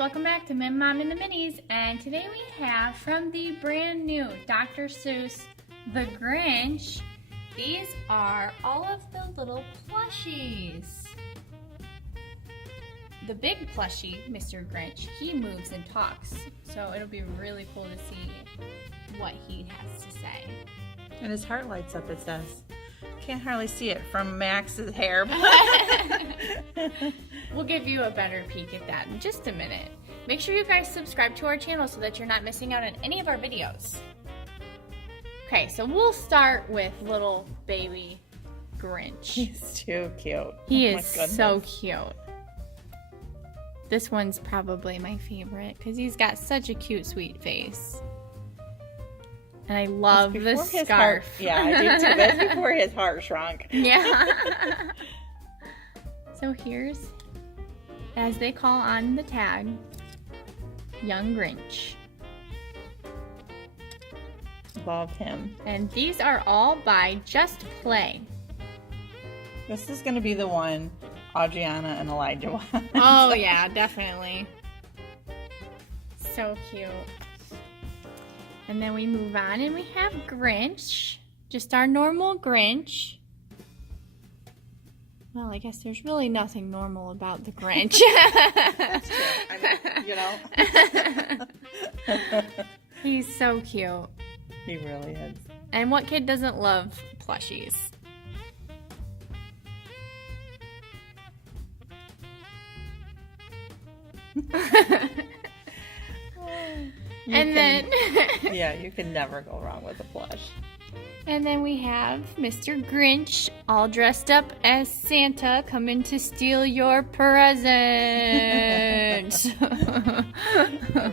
welcome back to Mim Mom and the Minis, and today we have from the brand new Dr. Seuss The Grinch, these are all of the little plushies. The big plushie, Mr. Grinch, he moves and talks, so it'll be really cool to see what he has to say. And his heart lights up, it says. Can't hardly see it from Max's hair. We'll give you a better peek at that in just a minute. Make sure you guys subscribe to our channel so that you're not missing out on any of our videos. Okay, so we'll start with little baby Grinch. He's too cute. He is so cute. This one's probably my favorite because he's got such a cute, sweet face. And I love the scarf. Yeah, I do too. That's before his heart shrunk. Yeah. So here's, as they call on the tag, Young Grinch. Love him. And these are all by Just Play. This is going to be the one Adriana and Elijah want. Oh yeah, definitely. So cute. And then we move on and we have Grinch. Just our normal Grinch. Well, I guess there's really nothing normal about the Grinch. That's true. I mean, you know. He's so cute. He really is. And what kid doesn't love plushies? Yeah, you can never go wrong with a plush. And then we have Mr. Grinch all dressed up as Santa coming to steal your present. I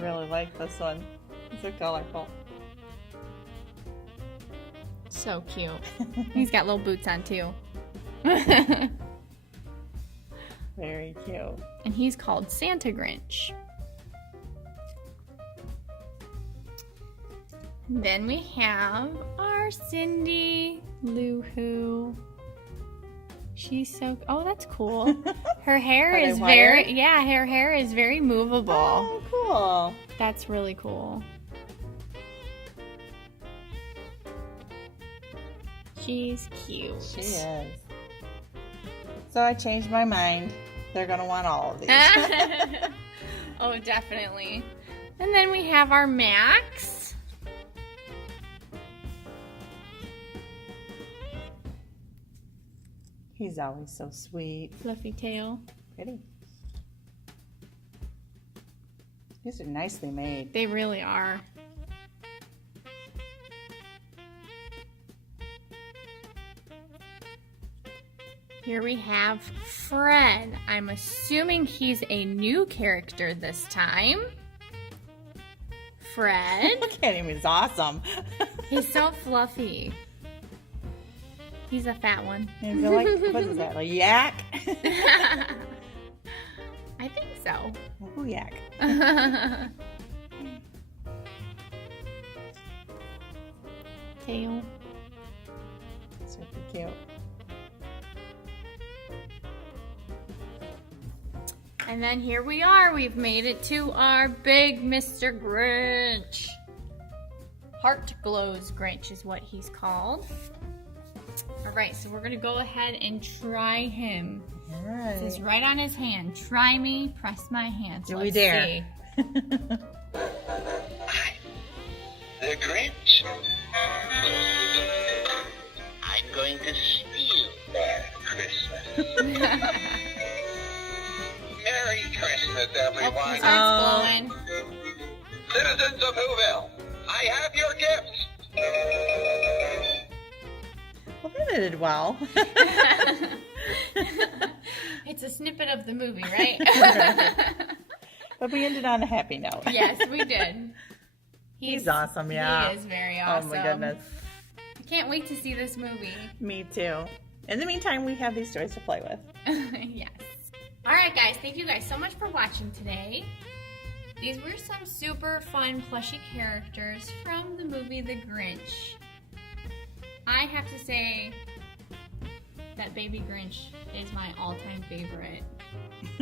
really like this one. It's so colorful. So cute. He's got little boots on too. Very cute. And he's called Santa Grinch. Then we have our Cindy Lou Who. She's so, oh, that's cool. Her hair is very, yeah, her hair is very movable. Oh, cool. That's really cool. She's cute. She is. So I changed my mind. They're going to want all of these. Oh, definitely. And then we have our Max. He's always so sweet. Fluffy tail. Pretty. These are nicely made. They really are. Here we have Fred. I'm assuming he's a new character this time. Fred. Look at him, he's awesome. He's so fluffy. He's a fat one. He's like, what is that, a yak? I think so. Oh, yak. Tail. Super cute. And then here we are. We've made it to our big Mr. Grinch. Heart Glows Grinch is what he's called. All right, so we're gonna go ahead and try him. All right. This is right on his hand. Try me, press my hand. Do we dare? See. The Grinch. I'm going to steal their Christmas. Merry Christmas, everyone. His heart's blowing. Citizens of Whoville, I have your gifts. Well, that did well. It's a snippet of the movie, right? But we ended on a happy note. Yes, we did. He's awesome, yeah. He is very awesome. Oh my goodness. I can't wait to see this movie. Me too. In the meantime, we have these toys to play with. Yes. Alright guys, thank you guys so much for watching today. These were some super fun plushie characters from the movie The Grinch. I have to say that that Baby Grinch is my all-time favorite.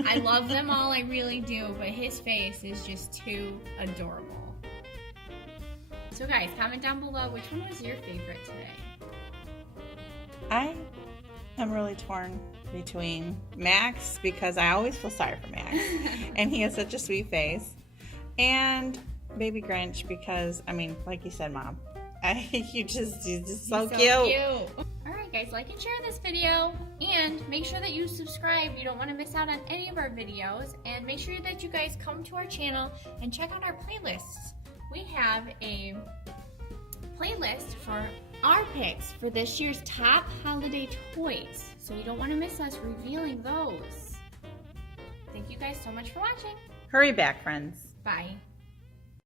I love them all, I really do, but his face is just too adorable. So guys, comment down below which one was your favorite today. I am really torn between Max, because I always feel sorry for Max and he has such a sweet face, and Baby Grinch because, I mean, like you said, Mom, you're just so cute. Alright guys, like and share this video, and make sure that you subscribe. You don't want to miss out on any of our videos, and make sure that you guys come to our channel and check out our playlists. We have a playlist for our picks for this year's top holiday toys, so you don't want to miss us revealing those. Thank you guys so much for watching. Hurry back, friends. Bye.